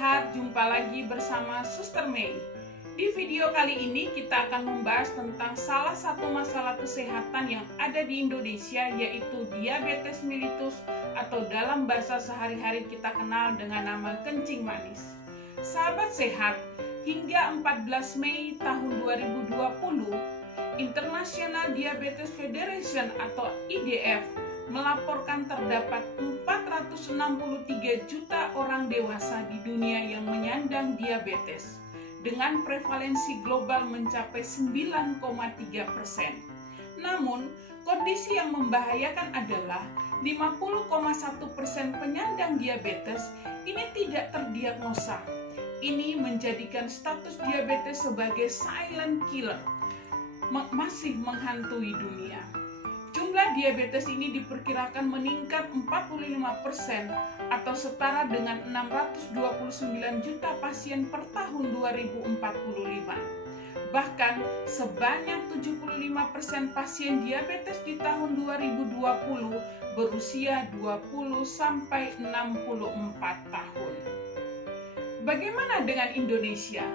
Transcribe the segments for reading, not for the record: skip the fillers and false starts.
sehat, jumpa lagi bersama Suster Mei. Di video kali ini kita akan membahas tentang salah satu masalah kesehatan yang ada di Indonesia, yaitu diabetes mellitus atau dalam bahasa sehari-hari kita kenal dengan nama kencing manis. Sahabat sehat, hingga 14 Mei tahun 2020, International Diabetes Federation atau IDF melaporkan terdapat 463 juta orang dewasa di dunia yang menyandang diabetes, dengan prevalensi global mencapai 9,3%. Namun, kondisi yang membahayakan adalah 50,1% penyandang diabetes ini tidak terdiagnosa. Ini menjadikan status diabetes sebagai silent killer, masih menghantui dunia. Jumlah diabetes ini diperkirakan meningkat 45% atau setara dengan 629 juta pasien per tahun 2045. Bahkan sebanyak 75% pasien diabetes di tahun 2020 berusia 20 sampai 64 tahun. Bagaimana dengan Indonesia?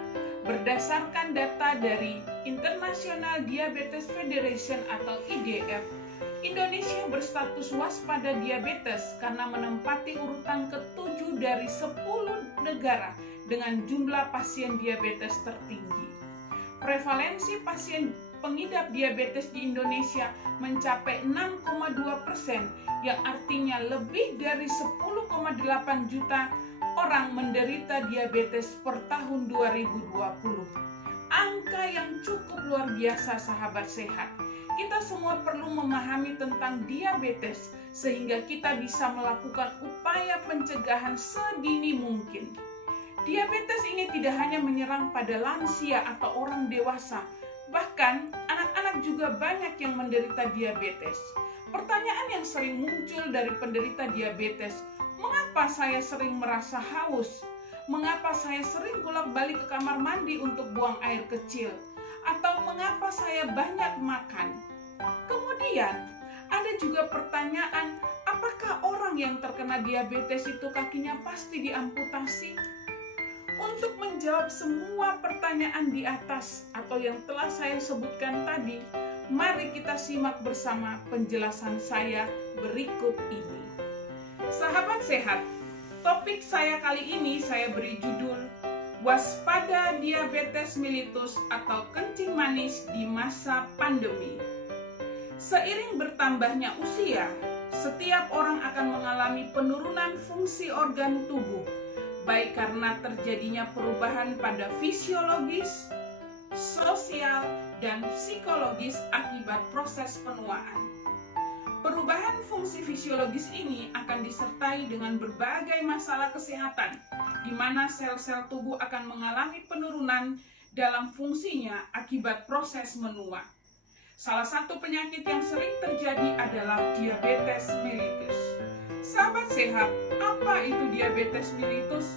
Berdasarkan data dari International Diabetes Federation atau IDF, Indonesia berstatus waspada diabetes karena menempati urutan ke-7 dari 10 negara dengan jumlah pasien diabetes tertinggi. Prevalensi pasien pengidap diabetes di Indonesia mencapai 6,2%, yang artinya lebih dari 10,8 juta orang menderita diabetes per tahun 2020. Angka yang cukup luar biasa, sahabat sehat. Kita semua perlu memahami tentang diabetes sehingga kita bisa melakukan upaya pencegahan sedini mungkin. Diabetes ini tidak hanya menyerang pada lansia atau orang dewasa, bahkan anak-anak juga banyak yang menderita diabetes. Pertanyaan yang sering muncul dari penderita diabetes, mengapa saya sering merasa haus? Mengapa saya sering bolak-balik ke kamar mandi untuk buang air kecil? Atau mengapa saya banyak makan? Kemudian, ada juga pertanyaan, apakah orang yang terkena diabetes itu kakinya pasti diamputasi? Untuk menjawab semua pertanyaan di atas atau yang telah saya sebutkan tadi, mari kita simak bersama penjelasan saya berikut ini. Sahabat sehat, topik saya kali ini saya beri judul Waspada Diabetes Mellitus atau kencing manis di masa pandemi. Seiring bertambahnya usia, setiap orang akan mengalami penurunan fungsi organ tubuh, baik karena terjadinya perubahan pada fisiologis, sosial, dan psikologis akibat proses penuaan. Perubahan fungsi fisiologis ini akan disertai dengan berbagai masalah kesehatan, di mana sel-sel tubuh akan mengalami penurunan dalam fungsinya akibat proses menua. Salah satu penyakit yang sering terjadi adalah diabetes mellitus. Sahabat sehat, apa itu diabetes mellitus?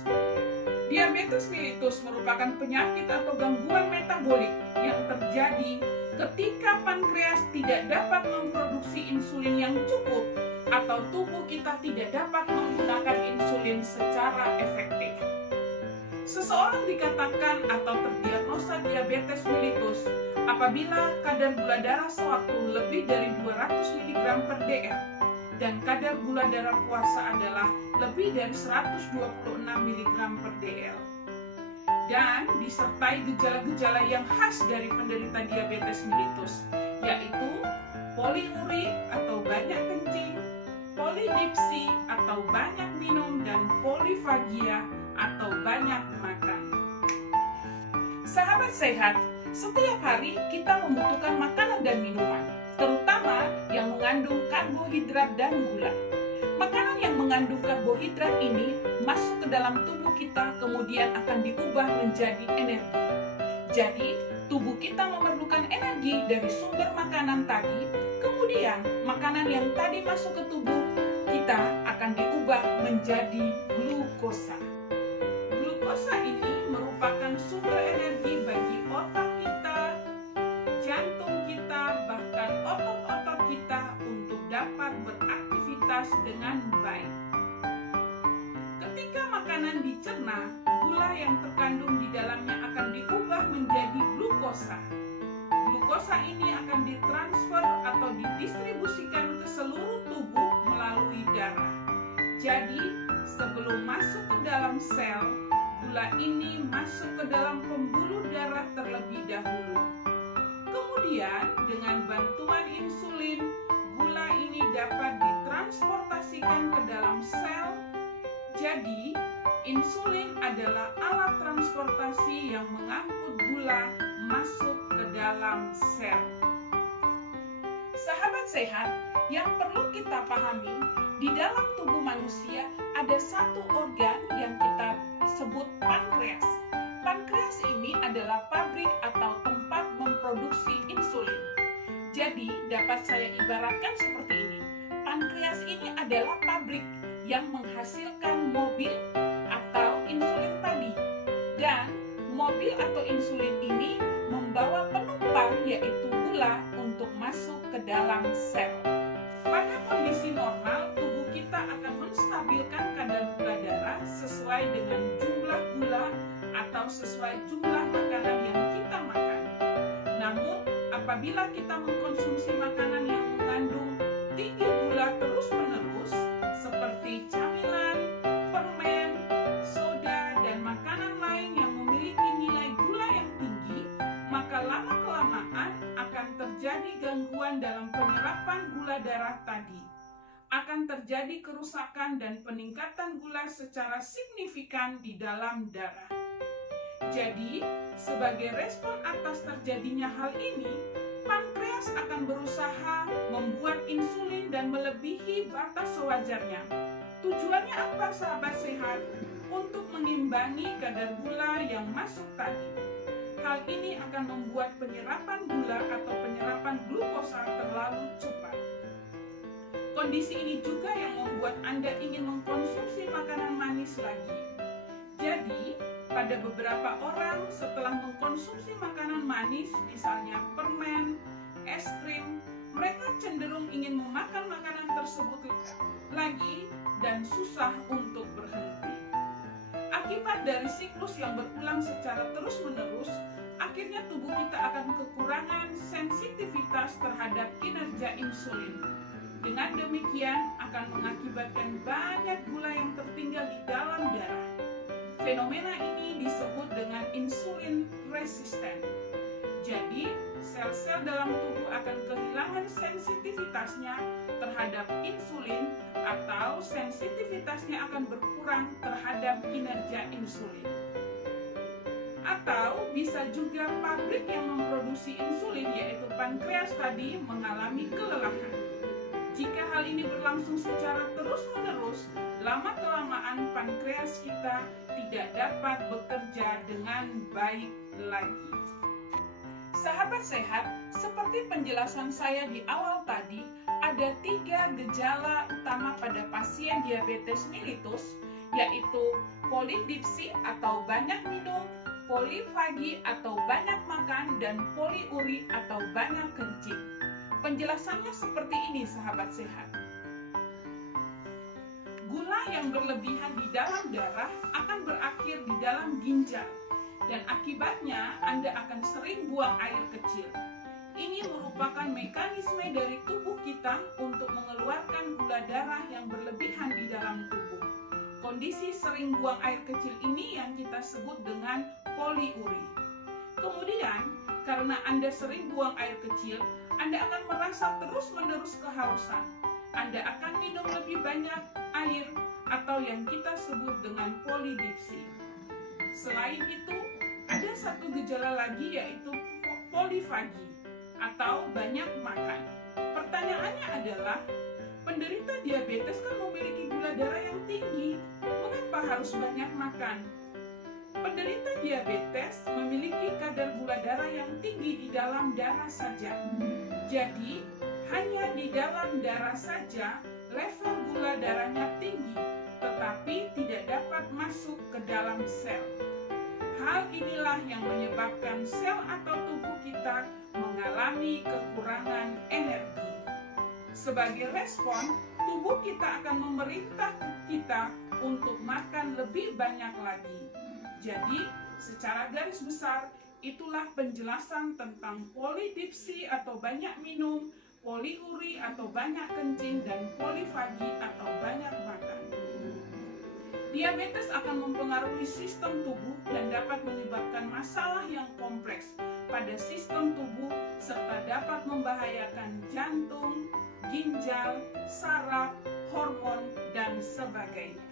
Diabetes mellitus merupakan penyakit atau gangguan metabolik yang terjadi ketika pankreas tidak dapat memproduksi insulin yang cukup atau tubuh kita tidak dapat menggunakan insulin secara efektif. Seseorang dikatakan atau terdiagnosa diabetes mellitus apabila kadar gula darah sewaktu lebih dari 200 mg per dl dan kadar gula darah puasa adalah lebih dari 126 mg per dl. Dan disertai gejala-gejala yang khas dari penderita diabetes mellitus, yaitu poliuri atau banyak kencing, polidipsi atau banyak minum, dan polifagia atau banyak makan. Sahabat sehat, setiap hari kita membutuhkan makanan dan minuman, terutama yang mengandung karbohidrat dan gula. Makanan yang mengandung karbohidrat ini masuk ke dalam tubuh kita, kemudian akan diubah menjadi energi. Jadi, tubuh kita memerlukan energi dari sumber makanan tadi, kemudian makanan yang tadi masuk ke tubuh kita akan diubah menjadi glukosa. Glukosa ini merupakan sumber energi bagi otak kita, jantung kita, bahkan otot-otot kita untuk dapat beraktivitas dengan baik. Ketika makanan dicerna, yang terkandung di dalamnya akan diubah menjadi glukosa. Glukosa ini akan ditransfer atau didistribusikan ke seluruh tubuh melalui darah. Jadi, sebelum masuk ke dalam sel, gula ini masuk ke dalam pembuluh darah terlebih dahulu. Kemudian, dengan bantuan insulin, gula ini dapat ditransportasikan ke dalam sel. Jadi, insulin adalah alat transportasi yang mengangkut gula masuk ke dalam sel. Sahabat sehat, yang perlu kita pahami, di dalam tubuh manusia ada satu organ yang kita sebut pankreas. Pankreas ini adalah pabrik atau tempat memproduksi insulin. Jadi, dapat saya ibaratkan seperti ini. Pankreas ini adalah pabrik yang menghasilkan mobil atau insulin tadi. Dan mobil atau insulin ini membawa penumpang yaitu gula untuk masuk ke dalam sel. Pada kondisi normal, tubuh kita akan menstabilkan kadar gula darah sesuai dengan jumlah gula atau sesuai jumlah makanan yang kita makan. Namun, apabila kita mengkonsumsi makanan yang mengandung tinggi gula terus-menerus seperti camilan, permen, soda, dan makanan lain yang memiliki nilai gula yang tinggi, maka lama-kelamaan akan terjadi gangguan dalam penyerapan gula darah tadi. Akan terjadi kerusakan dan peningkatan gula secara signifikan di dalam darah. Jadi, sebagai respon atas terjadinya hal ini, pankreas akan berusaha membuat insulin dan melebihi batas sewajarnya. Tujuannya apa, sahabat sehat? Untuk mengimbangi kadar gula yang masuk tadi. Hal ini akan membuat penyerapan gula atau penyerapan glukosa terlalu cepat. Kondisi ini juga yang membuat Anda ingin mengkonsumsi makanan manis lagi. Jadi, pada beberapa orang setelah mengkonsumsi makanan manis, misalnya permen, es krim, mereka cenderung ingin memakan makanan tersebut lagi dan susah untuk berhenti. Akibat dari siklus yang berulang secara terus-menerus, akhirnya tubuh kita akan kekurangan sensitivitas terhadap kinerja insulin. Dengan demikian akan mengakibatkan banyak gula yang tertinggal di dalam darah. Fenomena ini disebut dengan insulin resisten. Jadi, sel-sel dalam tubuh akan kehilangan sensitivitasnya terhadap insulin atau sensitivitasnya akan berkurang terhadap kinerja insulin. Atau bisa juga pabrik yang memproduksi insulin yaitu pankreas tadi mengalami kelelahan. Jika hal ini berlangsung secara terus-menerus, lama-kelamaan pankreas kita tidak dapat bekerja dengan baik lagi. Sahabat sehat, seperti penjelasan saya di awal tadi, ada 3 gejala utama pada pasien diabetes mellitus, yaitu polidipsi atau banyak minum, polifagi atau banyak makan, dan poliuri atau banyak kencing. Penjelasannya seperti ini, sahabat sehat. Gula yang berlebihan di dalam darah akan berakhir di dalam ginjal, dan akibatnya Anda akan sering buang air kecil. Ini merupakan mekanisme dari tubuh kita untuk mengeluarkan gula darah yang berlebihan di dalam tubuh. Kondisi sering buang air kecil ini yang kita sebut dengan poliuri. Kemudian, karena Anda sering buang air kecil, Anda akan merasa terus-menerus kehausan. Anda akan minum lebih banyak air atau yang kita sebut dengan polidipsi. Selain itu, ada satu gejala lagi yaitu polifagi atau banyak makan. Pertanyaannya adalah, penderita diabetes kan memiliki gula darah yang tinggi, mengapa harus banyak makan? Penderita diabetes memiliki kadar gula darah yang tinggi di dalam darah saja. Jadi, hanya di dalam darah saja level gula darahnya tinggi, tetapi tidak dapat masuk ke dalam sel. Hal inilah yang menyebabkan sel atau tubuh kita mengalami kekurangan energi. Sebagai respon, tubuh kita akan memerintah kita untuk makan lebih banyak lagi. Jadi, secara garis besar, itulah penjelasan tentang polidipsi atau banyak minum, poliuri atau banyak kencing, dan polifagi atau banyak makan. Diabetes akan mempengaruhi sistem tubuh dan dapat menyebabkan masalah yang kompleks pada sistem tubuh serta dapat membahayakan jantung, ginjal, saraf, hormon, dan sebagainya.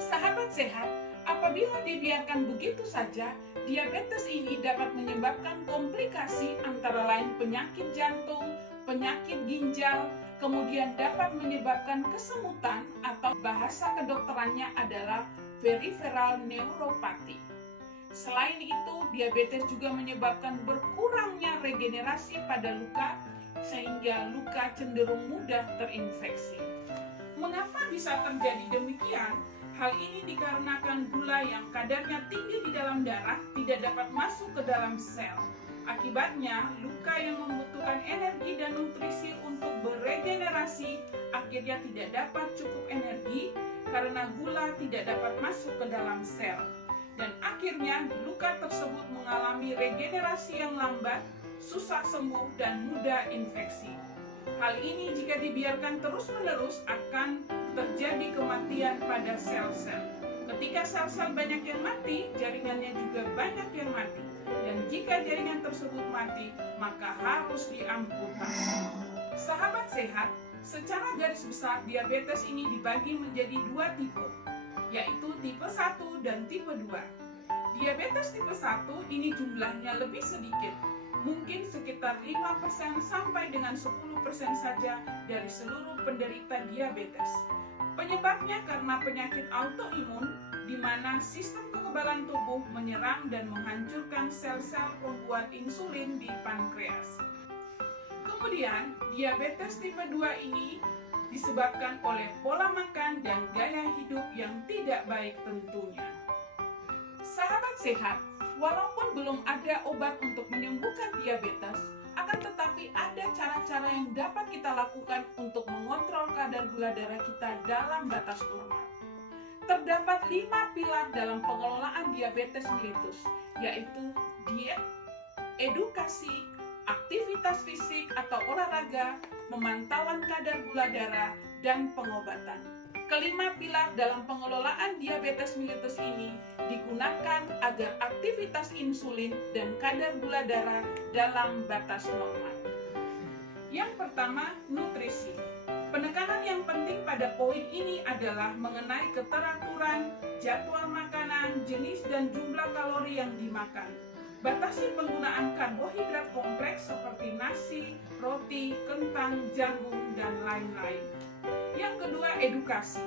Sahabat sehat, apabila dibiarkan begitu saja, diabetes ini dapat menyebabkan komplikasi antara lain penyakit jantung, penyakit ginjal, kemudian dapat menyebabkan kesemutan atau bahasa kedokterannya adalah peripheral neuropathy. Selain itu, diabetes juga menyebabkan berkurangnya regenerasi pada luka sehingga luka cenderung mudah terinfeksi. Mengapa bisa terjadi demikian? Hal ini dikarenakan gula yang kadarnya tinggi di dalam darah tidak dapat masuk ke dalam sel. Akibatnya, luka yang membutuhkan energi dan nutrisi untuk beregenerasi akhirnya tidak dapat cukup energi karena gula tidak dapat masuk ke dalam sel. Dan akhirnya luka tersebut mengalami regenerasi yang lambat, susah sembuh, dan mudah infeksi. Hal ini jika dibiarkan terus-menerus akan terjadi kematian pada sel-sel. Ketika sel-sel banyak yang mati, jaringannya juga banyak yang mati. Dan jika jaringan tersebut mati, maka harus diamputasi. Sahabat sehat, secara garis besar diabetes ini dibagi menjadi dua tipe, yaitu tipe 1 dan tipe 2. Diabetes tipe 1 ini jumlahnya lebih sedikit, mungkin sekitar 5% sampai dengan 10% saja dari seluruh penderita diabetes. Penyebabnya karena penyakit autoimun di mana sistem kekebalan tubuh menyerang dan menghancurkan sel-sel pembuat insulin di pankreas. Kemudian, diabetes tipe 2 ini disebabkan oleh pola makan dan gaya hidup yang tidak baik tentunya. Sahabat sehat, walaupun belum ada obat untuk menyembuhkan diabetes, akan tetapi ada cara-cara yang dapat kita lakukan untuk mengontrol kadar gula darah kita dalam batas normal. Terdapat 5 pilar dalam pengelolaan diabetes mellitus, yaitu diet, edukasi, aktivitas fisik atau olahraga, pemantauan kadar gula darah, dan pengobatan. Kelima pilar dalam pengelolaan diabetes mellitus ini digunakan agar aktivitas insulin dan kadar gula darah dalam batas normal. Yang pertama, nutrisi. Penekanan yang penting pada poin ini adalah mengenai keteraturan, jadwal makanan, jenis dan jumlah kalori yang dimakan. Batasi penggunaan karbohidrat kompleks seperti nasi, roti, kentang, jagung, dan lain-lain. Yang kedua, edukasi.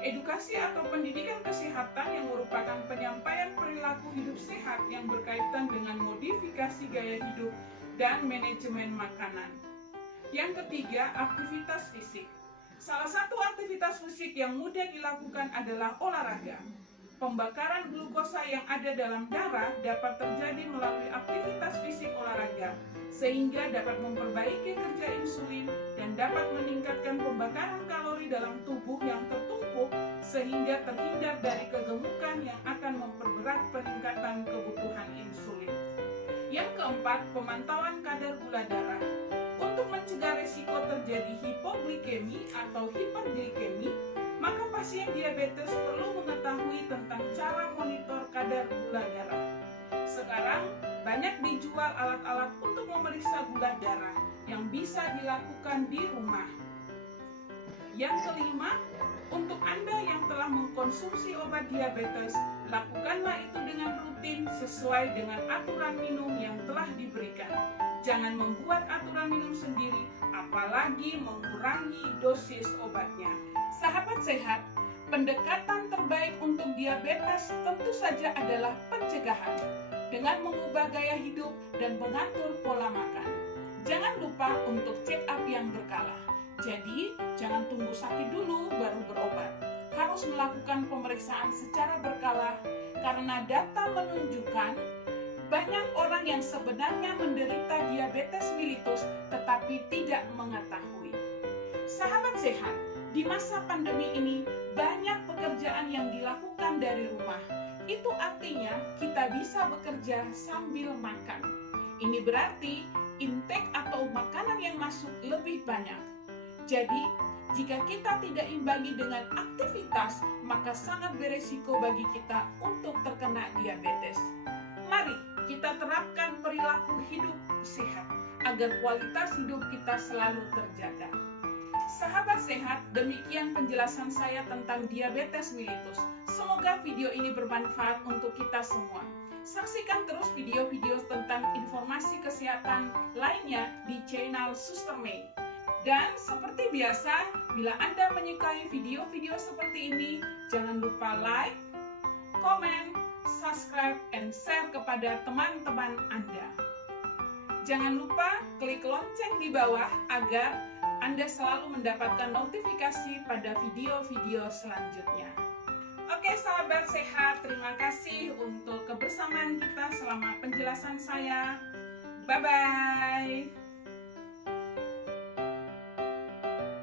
Edukasi atau pendidikan kesehatan yang merupakan penyampaian perilaku hidup sehat yang berkaitan dengan modifikasi gaya hidup dan manajemen makanan. Yang ketiga, aktivitas fisik. Salah satu aktivitas fisik yang mudah dilakukan adalah olahraga. Pembakaran glukosa yang ada dalam darah dapat terjadi melalui aktivitas fisik olahraga, sehingga dapat memperbaiki kerja insulin dan dapat meningkatkan pembakaran kalori dalam tubuh yang tertumpuk, sehingga terhindar dari kegemukan yang akan memperberat peningkatan kebutuhan insulin. Yang keempat, pemantauan kadar gula darah. Untuk mencegah risiko terjadi hipoglikemi atau hiperglikemi, maka pasien diabetes perlu mengetahui tentang cara monitor kadar gula darah. Sekarang, banyak dijual alat-alat untuk memeriksa gula darah yang bisa dilakukan di rumah. Yang kelima, untuk Anda yang telah mengkonsumsi obat diabetes, lakukanlah itu dengan rutin sesuai dengan aturan minum yang telah diberikan. Jangan membuat aturan minum sendiri, apalagi mengurangi dosis obatnya. Sahabat sehat, pendekatan terbaik untuk diabetes tentu saja adalah pencegahan dengan mengubah gaya hidup dan mengatur pola makan. Jangan lupa untuk check up yang berkala. Jadi, jangan tunggu sakit dulu baru berobat. Harus melakukan pemeriksaan secara berkala karena data menunjukkan banyak orang yang sebenarnya menderita diabetes mellitus tetapi tidak mengetahui. Sahabat sehat, di masa pandemi ini banyak pekerjaan yang dilakukan dari rumah. Itu artinya kita bisa bekerja sambil makan. Ini berarti intake atau makanan yang masuk lebih banyak. Jadi, jika kita tidak imbangi dengan aktivitas, maka sangat beresiko bagi kita untuk terkena diabetes. Mari kita terapkan perilaku hidup sehat agar kualitas hidup kita selalu terjaga. Sahabat sehat, demikian penjelasan saya tentang diabetes mellitus. Semoga video ini bermanfaat untuk kita semua. Saksikan terus video-video tentang informasi kesehatan lainnya di channel Suster May. Dan seperti biasa, bila Anda menyukai video-video seperti ini, jangan lupa like, komen, subscribe, and share kepada teman-teman Anda. Jangan lupa klik lonceng di bawah agar Anda selalu mendapatkan notifikasi pada video-video selanjutnya. Oke sahabat sehat, terima kasih untuk kebersamaan kita selama penjelasan saya. Bye-bye.